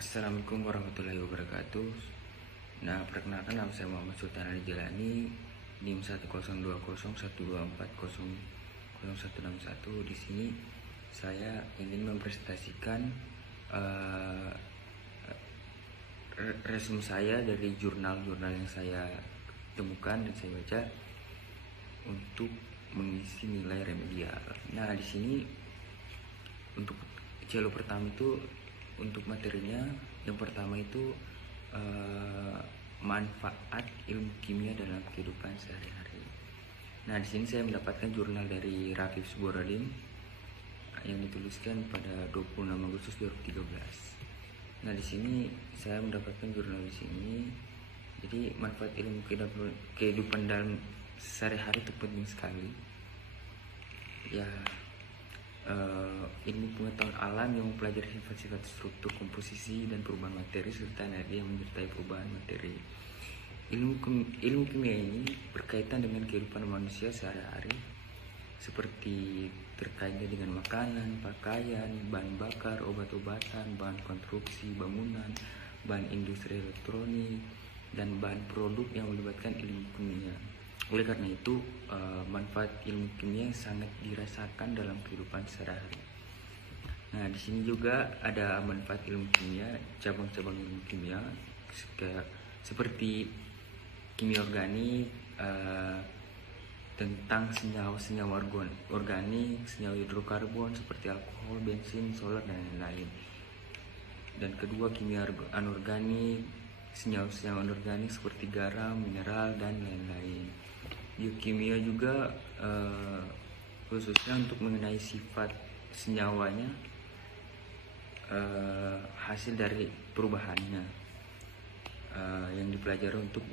Assalamualaikum warahmatullahi wabarakatuh. Nah, perkenalkan nama saya Muhammad Sultan Ali Jalani, NIM 10201200161. Di sini saya ingin mempresentasikan resume saya dari jurnal-jurnal yang saya temukan dan saya baca untuk mengisi nilai remedial. Nah, di sini untuk celo pertama itu untuk materinya, yang pertama itu manfaat ilmu kimia dalam kehidupan sehari-hari. Nah, di sini saya mendapatkan jurnal dari Rafif Suborodin yang dituliskan pada 26 Agustus 2013. Nah, di sini saya mendapatkan jurnal di sini. Jadi manfaat ilmu kehidupan dalam sehari-hari itu penting sekali. Ya, ilmu pengetahuan alam yang mempelajari sifat-sifat struktur, komposisi, dan perubahan materi serta energi yang menyertai perubahan materi. Ilmu kimia ini berkaitan dengan kehidupan manusia sehari-hari, seperti terkaitnya dengan makanan, pakaian, bahan bakar, obat-obatan, bahan konstruksi bangunan, bahan industri elektronik, dan bahan produk yang melibatkan ilmu kimia. Oleh karena itu, manfaat ilmu kimia sangat dirasakan dalam kehidupan sehari-hari. Nah, di sini juga ada manfaat ilmu kimia, cabang-cabang ilmu kimia, seperti kimia organik, tentang senyawa-senyawa organik, senyawa hidrokarbon seperti alkohol, bensin, solar, dan lain-lain. Dan kedua, kimia anorganik, senyawa-senyawa anorganik seperti garam, mineral, dan lain-lain. Biokimia juga khususnya untuk mengenai sifat senyawanya, hasil dari perubahannya, yang dipelajari untuk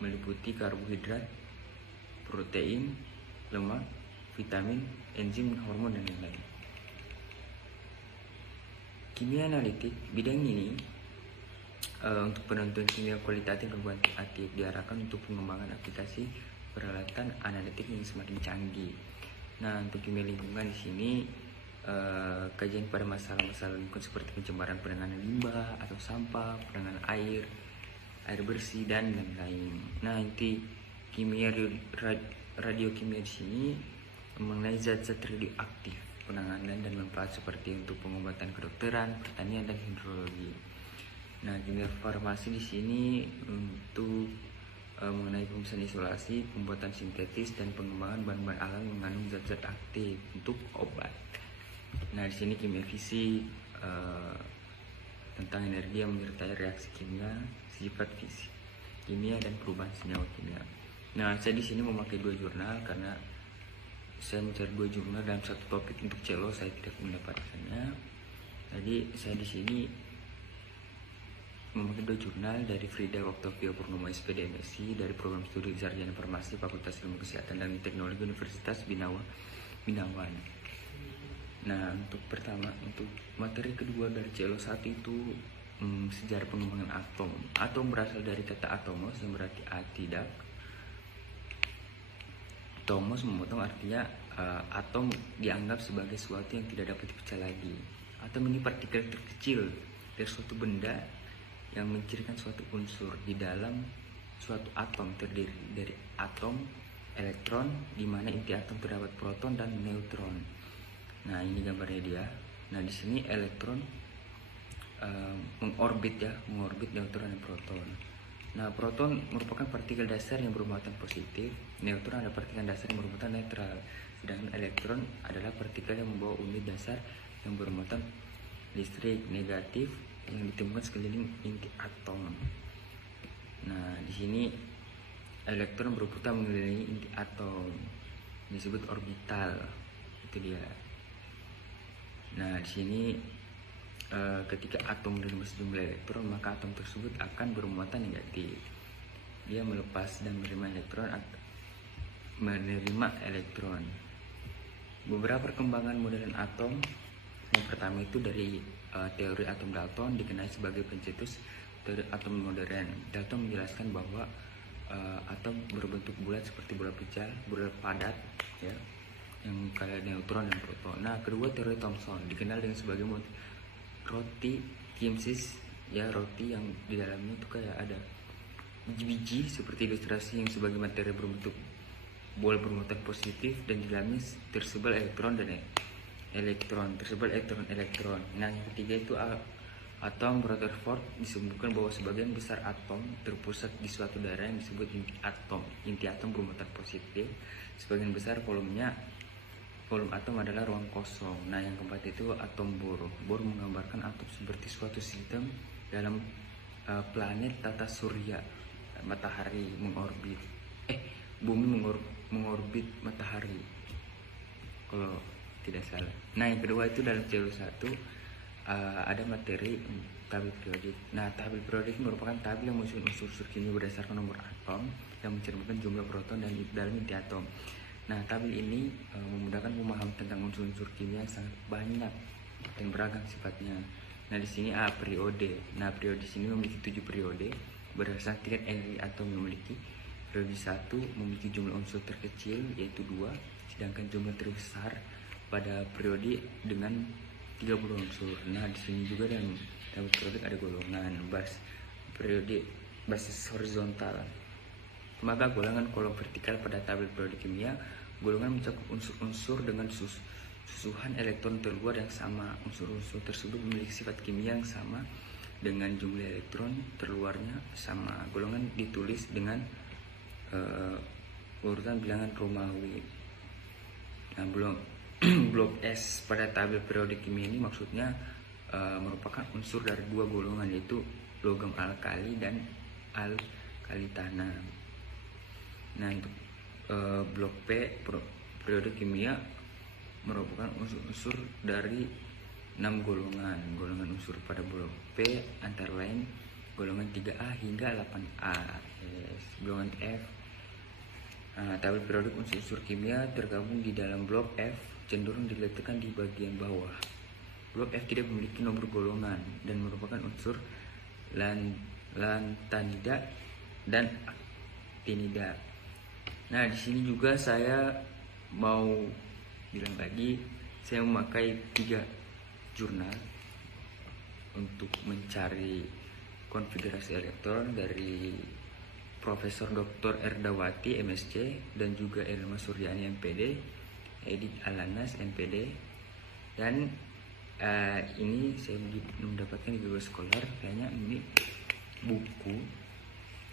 meliputi karbohidrat, protein, lemak, vitamin, enzim, hormon, dan lain-lain. Kimia analitik, bidang ini untuk penentuan kimia kualitatif dan kuantitatif diarahkan untuk pengembangan aplikasi peralatan analitik yang semakin canggih. Nah, untuk kimia lingkungan di sini kajian pada masalah-masalah lingkungan seperti pencemaran, penanganan limbah atau sampah, penanganan air bersih, dan lain-lain. Nah, inti kimia radiokimia di sini mengenai zat-zat radioaktif, penanganan dan manfaat seperti untuk pengobatan kedokteran, pertanian, dan hidrologi. Nah, kimia farmasi di sini untuk mengenai pemeriksaan isolasi, pembuatan sintetis, dan pengembangan bahan-bahan alam yang mengandung zat-zat aktif untuk obat. Nah, di sini kimia fisik tentang energi yang menyertai reaksi kimia, sifat fisik kimia, dan perubahan senyawa kimia. Nah, saya di sini memakai dua jurnal karena saya mencari dua jurnal dalam satu topik untuk celo, saya tidak mendapatkannya. Jadi saya di sini memakai dua jurnal dari Frida Octavia Purnomo SPD MSc dari program studi sarjana farmasi Fakultas Ilmu Kesehatan dan Teknologi Universitas Binawan. Nah, untuk materi kedua dari CLO1 itu sejarah pengembangan atom. Atom berasal dari kata atomos yang berarti tidak. Tomos memotong, artinya atom dianggap sebagai sesuatu yang tidak dapat dipecah lagi. Atom ini partikel terkecil dari suatu benda yang mencirikan suatu unsur. Di dalam suatu atom terdiri dari atom, elektron, di mana inti atom terdapat proton dan neutron. Nah, ini gambarnya dia. Nah, di sini elektron mengorbit neutron dan proton. Nah, proton merupakan partikel dasar yang bermuatan positif, neutron adalah partikel dasar yang bermuatan netral, sedangkan elektron adalah partikel yang membawa unit dasar yang bermuatan listrik negatif yang ditemukan sekeliling inti atom. Nah, di sini elektron berputar mengelilingi inti atom, disebut orbital. Itu dia. Nah, di sini ketika atom menerima sejumlah elektron, maka atom tersebut akan bermuatan negatif. Dia melepas dan menerima elektron. Beberapa perkembangan modelan atom. Yang pertama itu dari teori atom Dalton, dikenal sebagai pencetus teori atom modern. Dalton menjelaskan bahwa atom berbentuk bulat seperti bola pecah, bulat padat, ya, yang kaya neutron dan proton. Nah, kedua teori Thomson dikenal dengan sebagai roti Kimsis ya roti yang di dalamnya itu kayak ada biji-biji seperti ilustrasi yang sebagai materi berbentuk bola bermuatan positif, dan di dalamnya tersebar elektron dan elektron. Nah, yang ketiga itu atom. Rutherford disebutkan bahwa sebagian besar atom terpusat di suatu daerah yang disebut inti atom bermuatan positif. Sebagian besar volume atom adalah ruang kosong. Nah, yang keempat itu atom Bohr. Bohr menggambarkan atom seperti suatu sistem dalam planet tata surya, matahari mengorbit bumi mengorbit matahari kalau tidak salah. Nah, yang kedua itu dalam CO1 ada materi tabel periodik. Nah, tabel periodik merupakan tabel yang menyusun unsur kimia berdasarkan nomor atom yang mencerminkan jumlah proton dan dalam inti atom. Nah, tabel ini memudahkan pemahaman tentang unsur-unsur kimia yang sangat banyak dan beragam sifatnya. Nah, di sini periode. Nah, periode di sini memiliki 7 periode berdasarkan tingkat energi atom yang memiliki. Periode 1 memiliki jumlah unsur terkecil yaitu 2, sedangkan jumlah terbesar pada periode dengan 30 unsur. Nah, di sini juga dalam tabel periodik ada golongan periode basis horizontal. Maka golongan kolom vertikal pada tabel periodik kimia, golongan mencakup unsur-unsur dengan susuhan elektron terluar yang sama. Unsur-unsur tersebut memiliki sifat kimia yang sama dengan jumlah elektron terluarnya sama. Golongan ditulis dengan urutan bilangan Romawi. Nah, blok S pada tabel periodik kimia ini maksudnya merupakan unsur dari 2 golongan, yaitu logam alkali dan alkali tanah. Nah, untuk blok P periodik kimia merupakan unsur-unsur dari 6 golongan. Golongan unsur pada blok P antara lain golongan 3A hingga 8A. Golongan F. Tabel periodik unsur-unsur kimia tergabung di dalam blok F cenderung diletakkan di bagian bawah. Blok F tidak memiliki nomor golongan dan merupakan unsur lantanida dan actinida. Nah, di sini juga saya mau bilang lagi, saya memakai 3 jurnal untuk mencari konfigurasi elektron dari Profesor Dr. Erdawati MSc dan juga Elma Suryani MPD, Edith Alanas MPD, dan ini saya mendapatkan di Google Scholar. Kayaknya ini buku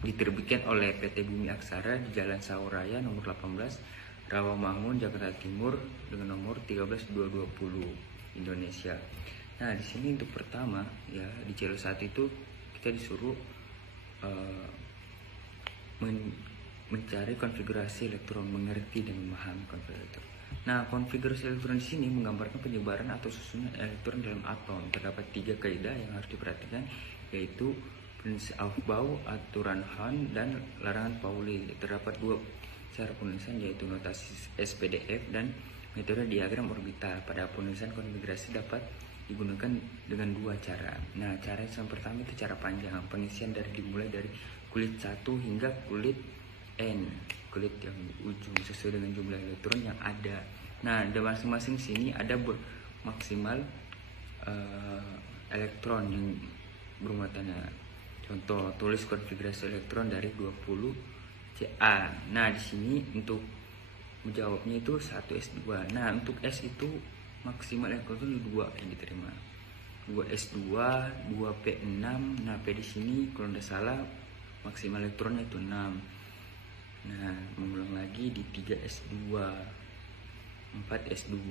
diterbitkan oleh PT Bumi Aksara di Jalan Sauraya nomor 18 Rawamangun, Jakarta Timur dengan nomor 13220 Indonesia. Nah, di sini untuk pertama ya di CO1 itu kita disuruh mencari konfigurasi elektron, mengerti dan memahami konfigurasi elektron. Nah, konfigurasi elektron di sini menggambarkan penyebaran atau susunan elektron dalam atom. Terdapat 3 kaidah yang harus diperhatikan, yaitu prinsip Aufbau, aturan Hahn, dan larangan Pauli. Terdapat 2 cara penulisan, yaitu notasi SPDF dan metode diagram orbital. Pada penulisan konfigurasi dapat digunakan dengan 2 cara. Nah, cara yang pertama itu cara panjang. Pengisian dimulai dari kulit 1 hingga kulit N, kulit yang ujung, sesuai dengan jumlah elektron yang ada. Nah, di masing-masing sini ada maksimal elektron yang bermuatannya. Contoh, tulis konfigurasi elektron dari 20 Ca. Nah, di sini untuk menjawabnya itu 1s2. Nah, untuk S itu maksimal elektron 2 yang diterima. 2s2, 2p6. Nah, P di sini kalau tidak salah maksimal elektronnya itu 6. Nah, mengulang lagi di 3s2, 4s2.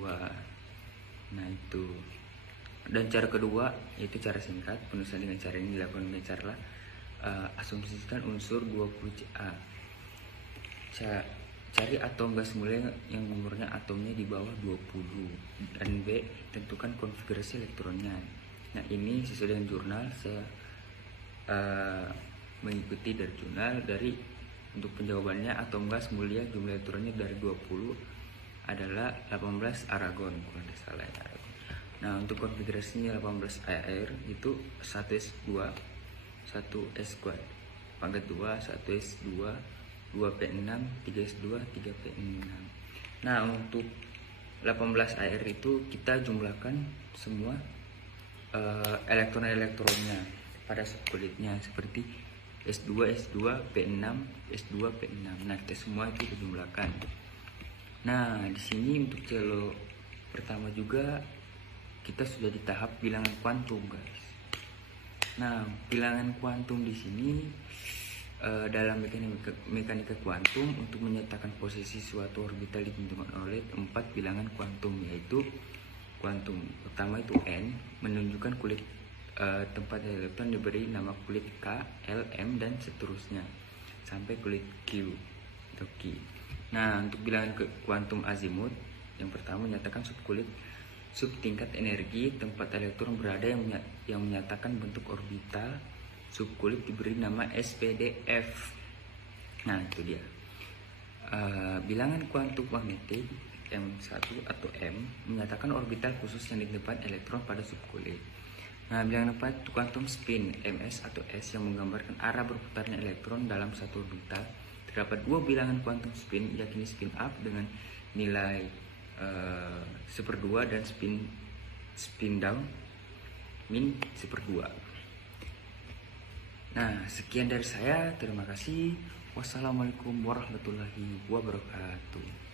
Nah, itu. Dan cara kedua yaitu cara singkat. Penulisan dengan cara ini dilakukan dengan cara asumsikan unsur 20 Ca. Cari atom gas mulia yang umurnya atomnya di bawah 20. Dan B, tentukan konfigurasi elektronnya. Nah, ini sesuai dengan jurnal. Saya mengikuti dari jurnal. Untuk penjawabannya, atom gas mulia jumlah elektronnya dari 20 adalah 18 argon, kalau tidak salah ya. Nah, untuk konfigurasinya 18 air itu 1s2, 1s2 pangkat 2, 1s2, 2p6, 3s2, 3p6. Nah, untuk 18 air itu kita jumlahkan semua elektron-elektronnya. pada subkulitnya seperti S2, S2, P6, S2, P6. Nah, kita semua itu dijumlahkan. Nah, di sini untuk celo pertama juga kita sudah di tahap bilangan kuantum, guys. Nah, bilangan kuantum di sini dalam mekanika kuantum untuk menyatakan posisi suatu orbital ditentukan oleh 4 bilangan kuantum, yaitu kuantum pertama itu N menunjukkan kulit tempat elektron diberi nama kulit K, L, M dan seterusnya sampai kulit Q atau Q. Nah, untuk bilangan kuantum azimut yang pertama menyatakan subtingkat energi tempat elektron berada yang menyatakan bentuk orbital subkulit diberi nama SPDF. Nah, itu dia. Bilangan kuantum magnetik M1 atau M menyatakan orbital khusus yang ditempat elektron pada subkulit. Nah, bilangan keempat kuantum spin MS atau S yang menggambarkan arah berputarnya elektron dalam satu orbital. Terdapat 2 bilangan kuantum spin, yakni spin up dengan nilai 1/2 dan spin down min 1/2. Nah, sekian dari saya. Terima kasih. Wassalamualaikum warahmatullahi wabarakatuh.